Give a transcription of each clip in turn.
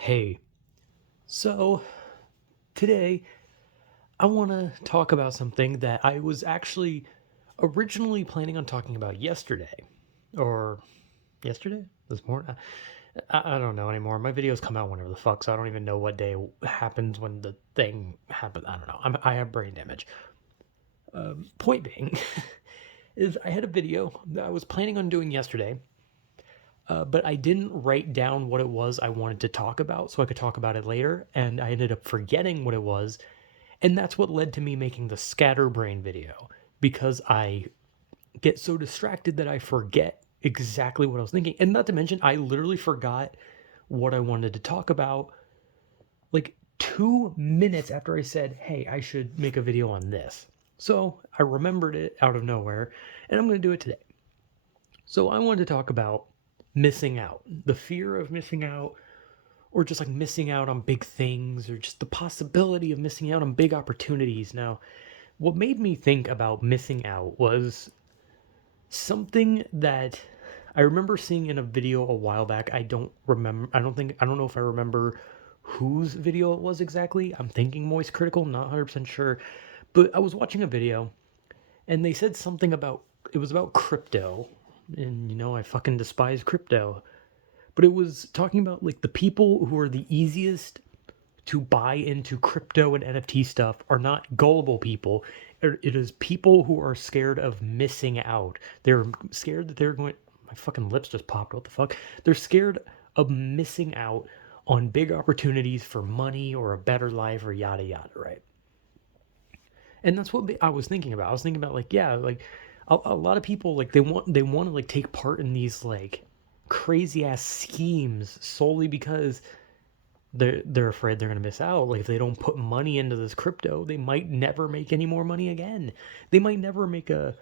Hey, so today I want to talk about something that I was actually originally planning on talking about yesterday. Or yesterday? This morning? I don't know anymore. My videos come out whenever the fuck, so I don't even know what day happens when the thing happens. I don't know. I have brain damage. Point being, is I had a video that I was planning on doing yesterday, but I didn't write down what it was I wanted to talk about so I could talk about it later, and I ended up forgetting what it was. And that's what led to me making the scatterbrain video because I get so distracted that I forget exactly what I was thinking. And not to mention, I literally forgot what I wanted to talk about like 2 minutes after I said, hey, I should make a video on this. So I remembered it out of nowhere, and I'm going to do it today. So I wanted to talk about missing out, the fear of missing out, or just like missing out on big things, or just the possibility of missing out on big opportunities. Now, what made me think about missing out was something that I remember seeing in a video a while back. I don't know if I remember whose video it was exactly. I'm thinking Moist Critical, not 100% sure. But I was watching a video and they said something about it was about crypto. And I fucking despise crypto. But it was talking about like the people who are the easiest to buy into crypto and NFT stuff are not gullible people. It is people who are scared of missing out. They're scared that they're going. My fucking lips just popped. What the fuck? They're scared of missing out on big opportunities for money or a better life or yada yada, right? And that's what I was thinking about. I was thinking about like, yeah, like a lot of people like they want to like take part in these like crazy ass schemes solely because they're afraid they're going to miss out. Like if they don't put money into this crypto, they might never make any more money again. They might never make a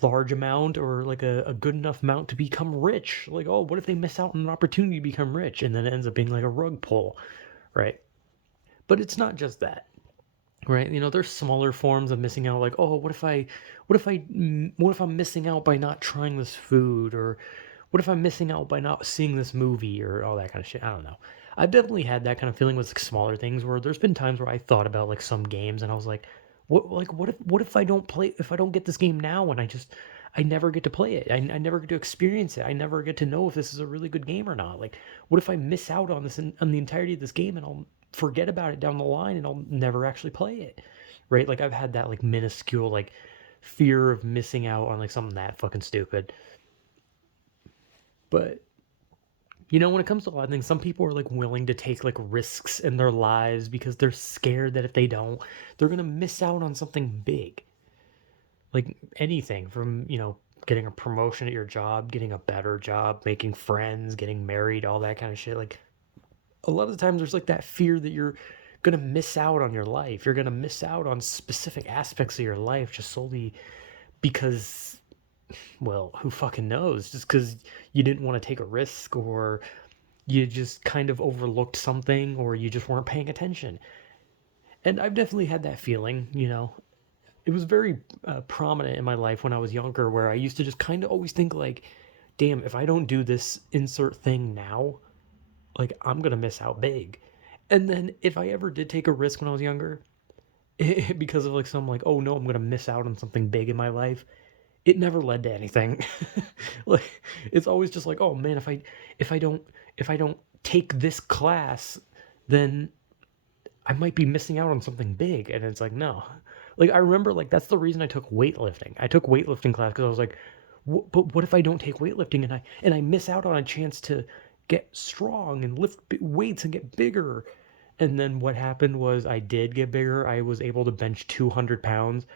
large amount or like a good enough amount to become rich. Like, oh, what if they miss out on an opportunity to become rich and then it ends up being like a rug pull, right? But it's not just that. Right? There's smaller forms of missing out like, oh, what if I'm missing out by not trying this food, or what if I'm missing out by not seeing this movie, or all that kind of shit. I don't know. I've definitely had that kind of feeling with like smaller things where there's been times where I thought about like some games and I was like what if I don't get this game now and I never get to play it. I never get to experience it. I never get to know if this is a really good game or not. Like, what if I miss out on on the entirety of this game and I'll forget about it down the line and I'll never actually play it, right? Like I've had that like minuscule like fear of missing out on like something that fucking stupid. But when it comes to a lot of things, some people are like willing to take like risks in their lives because they're scared that if they don't, they're gonna miss out on something big. Like anything from, getting a promotion at your job, getting a better job, making friends, getting married, all that kind of shit. Like a lot of the times there's like that fear that you're gonna miss out on your life. You're gonna miss out on specific aspects of your life just solely because, well, who fucking knows? Just because you didn't want to take a risk, or you just kind of overlooked something, or you just weren't paying attention. And I've definitely had that feeling. It was very prominent in my life when I was younger, where I used to just kind of always think like, damn, if I don't do this insert thing now, like I'm gonna miss out big. And then if I ever did take a risk when I was younger, because of like some like, oh no, I'm gonna miss out on something big in my life, it never led to anything. Like it's always just like, oh man, if I don't take this class, then I might be missing out on something big. And it's like, no. Like I remember like that's the reason I took weightlifting. I took weightlifting class because I was like, but what if I don't take weightlifting and I miss out on a chance to get strong and lift weights and get bigger? And then what happened was I did get bigger. I was able to bench 200 pounds.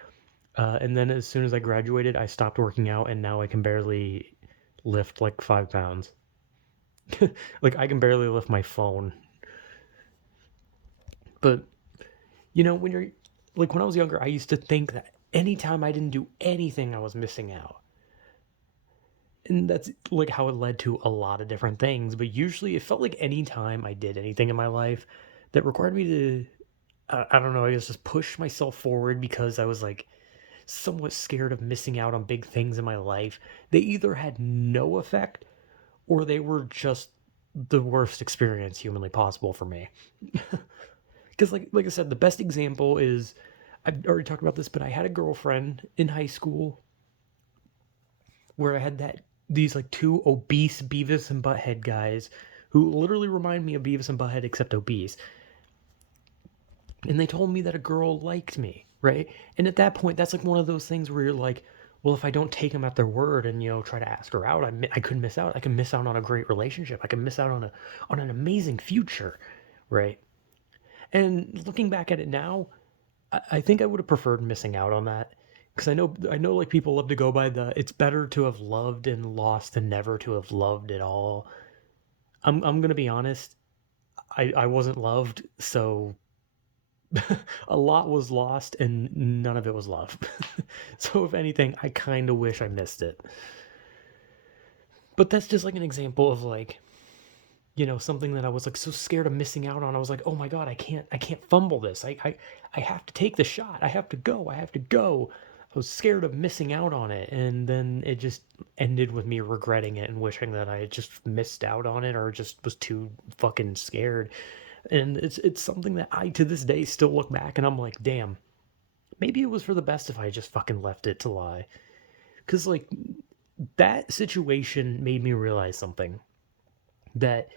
And then as soon as I graduated, I stopped working out, and now I can barely lift like 5 pounds. Like I can barely lift my phone. But when you're like when I was younger, I used to think that anytime I didn't do anything, I was missing out. And that's like how it led to a lot of different things. But usually it felt like anytime I did anything in my life that required me to, I don't know, I guess just push myself forward because I was like somewhat scared of missing out on big things in my life, they either had no effect or they were just the worst experience humanly possible for me. Because like I said, the best example is, I've already talked about this, but I had a girlfriend in high school where I had these like two obese Beavis and Butthead guys who literally remind me of Beavis and Butthead except obese. And they told me that a girl liked me, right? And at that point, that's like one of those things where you're like, well, if I don't take them at their word and try to ask her out, I could miss out. I can miss out on a great relationship. I can miss out on an amazing future, right? And looking back at it now, I think I would have preferred missing out on that, because I know like people love to go by the it's better to have loved and lost than never to have loved at all. I'm gonna be honest. I wasn't loved, so a lot was lost and none of it was love. So if anything, I kind of wish I missed it. But that's just like an example of like, something that I was like so scared of missing out on. I was like, oh my god, I can't fumble this. I have to take the shot. I have to go. I have to go. I was scared of missing out on it, and then it just ended with me regretting it and wishing that I had just missed out on it or just was too fucking scared. And it's something that I to this day still look back and I'm like, damn, maybe it was for the best if I just fucking left it to lie. Cuz like that situation made me realize something, that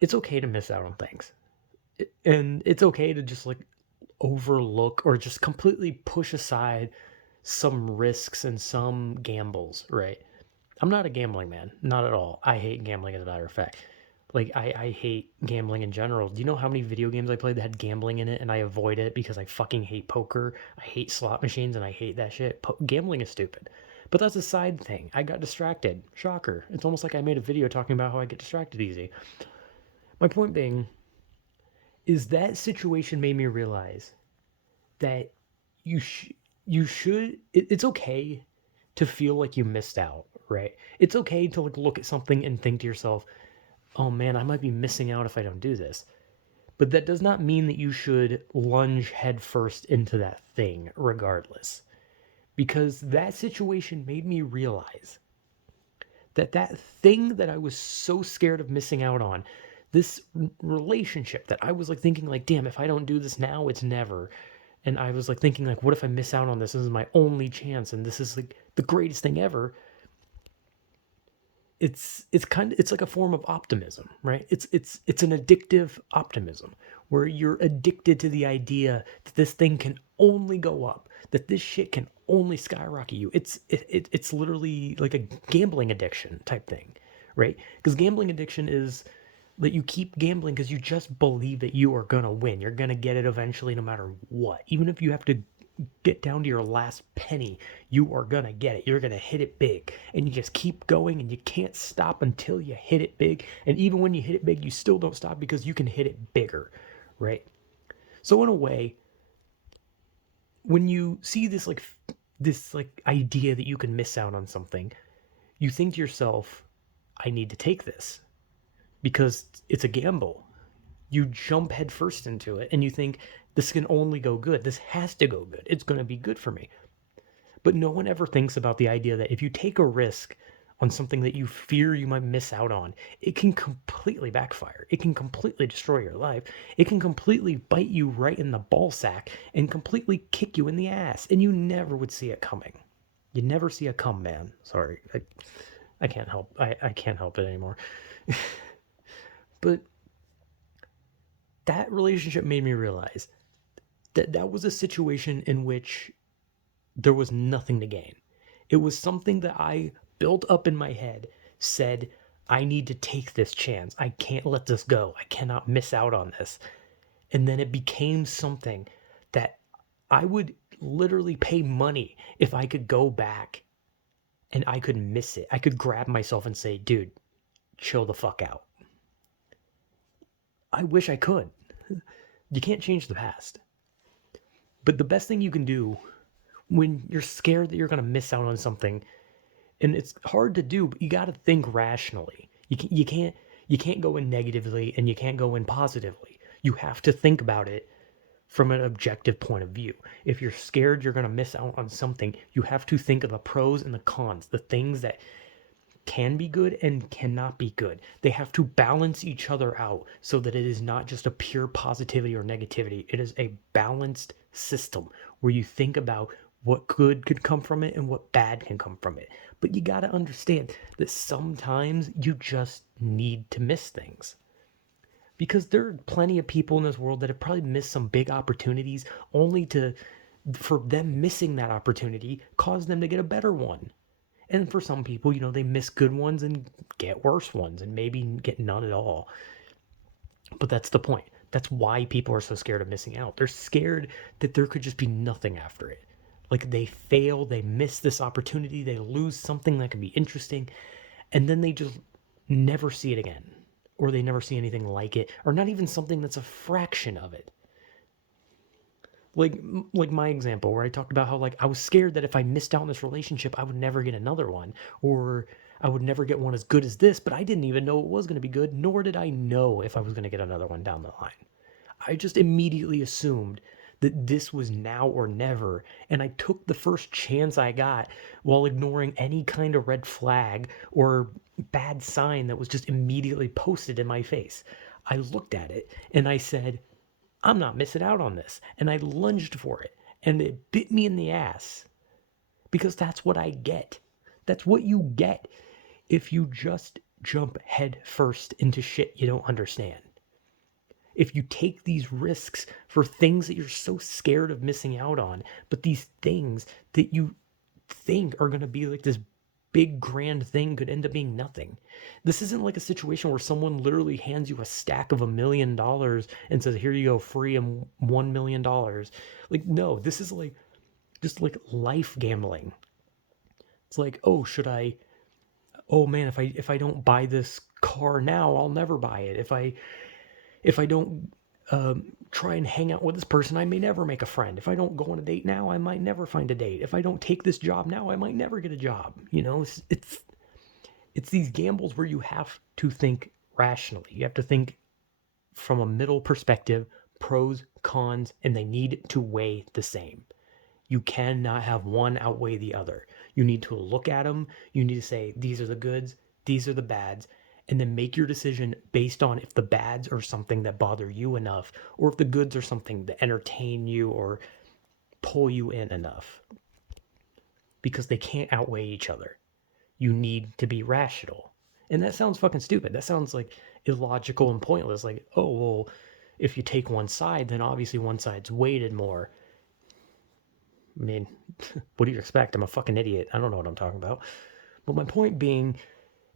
it's okay to miss out on things. And it's okay to just like overlook or just completely push aside some risks and some gambles, right? I'm not a gambling man, not at all. I hate gambling, as a matter of fact. Like, I hate gambling in general. Do you know how many video games I played that had gambling in it and I avoid it because I fucking hate poker? I hate slot machines and I hate that shit. Gambling is stupid. But that's a side thing. I got distracted. Shocker. It's almost like I made a video talking about how I get distracted easy. My point being is that situation made me realize that you sh- you should it's okay to feel like you missed out, right? It's okay to like look at something and think to yourself, "Oh man, I might be missing out if I don't do this." But that does not mean that you should lunge headfirst into that thing regardless. Because that situation made me realize that that thing that I was so scared of missing out on, this relationship that I was like thinking like, damn, if I don't do this now, it's never. And I was like thinking like, what if I miss out on this? This is my only chance, and this is like the greatest thing ever. It's like a form of optimism, right? It's an addictive optimism where you're addicted to the idea that this thing can only go up, that this shit can only skyrocket you. It's literally like a gambling addiction type thing, right? Because gambling addiction is that you keep gambling because you just believe that you are gonna win. You're gonna get it eventually, no matter what. Even if you have to get down to your last penny, you are gonna get it. You're gonna hit it big, and you just keep going, and you can't stop until you hit it big. And even when you hit it big, you still don't stop because you can hit it bigger, right? So in a way, when you see this idea that you can miss out on something, you think to yourself, I need to take this because it's a gamble. You jump headfirst into it and you think, this can only go good. This has to go good. It's going to be good for me. But no one ever thinks about the idea that if you take a risk on something that you fear you might miss out on, it can completely backfire. It can completely destroy your life. It can completely bite you right in the ball sack and completely kick you in the ass. And you never would see it coming. You never see it come, man. Sorry. I can't help. I can't help it anymore. But that relationship made me realize that that was a situation in which there was nothing to gain. It was something that I built up in my head, said, I need to take this chance. I can't let this go. I cannot miss out on this. And then it became something that I would literally pay money if I could go back and I could miss it. I could grab myself and say, dude, chill the fuck out. I wish I could. You can't change the past. But the best thing you can do when you're scared that you're going to miss out on something, and it's hard to do, but you got to think rationally. You can't go in negatively and you can't go in positively. You have to think about it from an objective point of view. If you're scared you're going to miss out on something, you have to think of the pros and the cons, the things that can be good and cannot be good. They have to balance each other out so that it is not just a pure positivity or negativity. It is a balanced system where you think about what good could come from it and what bad can come from it. But you got to understand that sometimes you just need to miss things. Because there are plenty of people in this world that have probably missed some big opportunities only to for them missing that opportunity cause them to get a better one. And for some people, they miss good ones and get worse ones and maybe get none at all. But that's the point. That's why people are so scared of missing out. They're scared that there could just be nothing after it. Like they fail, they miss this opportunity, they lose something that could be interesting, and then they just never see it again. Or they never see anything like it, or not even something that's a fraction of it. Like my example where I talked about how like I was scared that if I missed out on this relationship I would never get another one, or I would never get one as good as this, but I didn't even know it was going to be good, nor did I know if I was going to get another one down the line. I just immediately assumed that this was now or never, and I took the first chance I got while ignoring any kind of red flag or bad sign that was just immediately posted in my face. I looked at it and I said, I'm not missing out on this. And I lunged for it. And it bit me in the ass. Because that's what I get. That's what you get if you just jump head first into shit you don't understand. If you take these risks for things that you're so scared of missing out on, but these things that you think are going to be like this big grand thing could end up being nothing. This isn't like a situation where someone literally hands you a stack of $1 million and says, here you go, free and $1 million. Like, no, this is like just like life gambling. It's like, oh, oh man, if I don't buy this car now, I'll never buy it. If I don't try and hang out with this person, I may never make a friend. If I don't go on a date now, I might never find a date. If I don't take this job now, I might never get a job. It's these gambles where you have to think rationally. You have to think from a middle perspective, pros, cons, and they need to weigh the same. You cannot have one outweigh the other. You need to look at them. You need to say, these are the goods, these are the bads, and then make your decision based on if the bads are something that bother you enough, or if the goods are something that entertain you or pull you in enough. Because they can't outweigh each other. You need to be rational. And that sounds fucking stupid. That sounds like illogical and pointless. Like, oh, well, if you take one side, then obviously one side's weighted more. I mean, what do you expect? I'm a fucking idiot. I don't know what I'm talking about. But my point being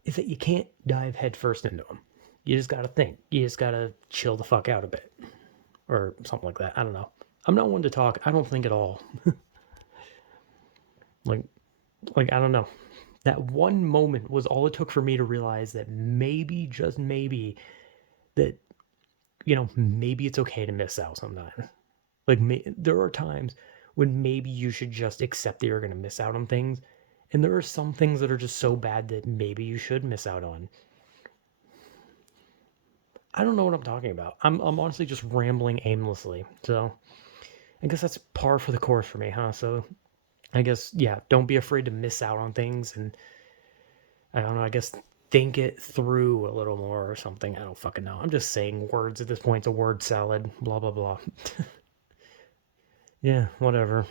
is that you can't dive headfirst into them. You just gotta think. You just gotta chill the fuck out a bit. Or something like that. I don't know. I'm not one to talk. I don't think at all. like, I don't know. That one moment was all it took for me to realize that maybe, just maybe, that, maybe it's okay to miss out sometimes. Like, there are times when maybe you should just accept that you're going to miss out on things. And there are some things that are just so bad that maybe you should miss out on. I don't know what I'm talking about. I'm honestly just rambling aimlessly. So I guess that's par for the course for me, huh? So I guess, yeah, don't be afraid to miss out on things. And I don't know, I guess think it through a little more or something. I don't fucking know. I'm just saying words at this point. It's a word salad, blah, blah, blah. Yeah, whatever.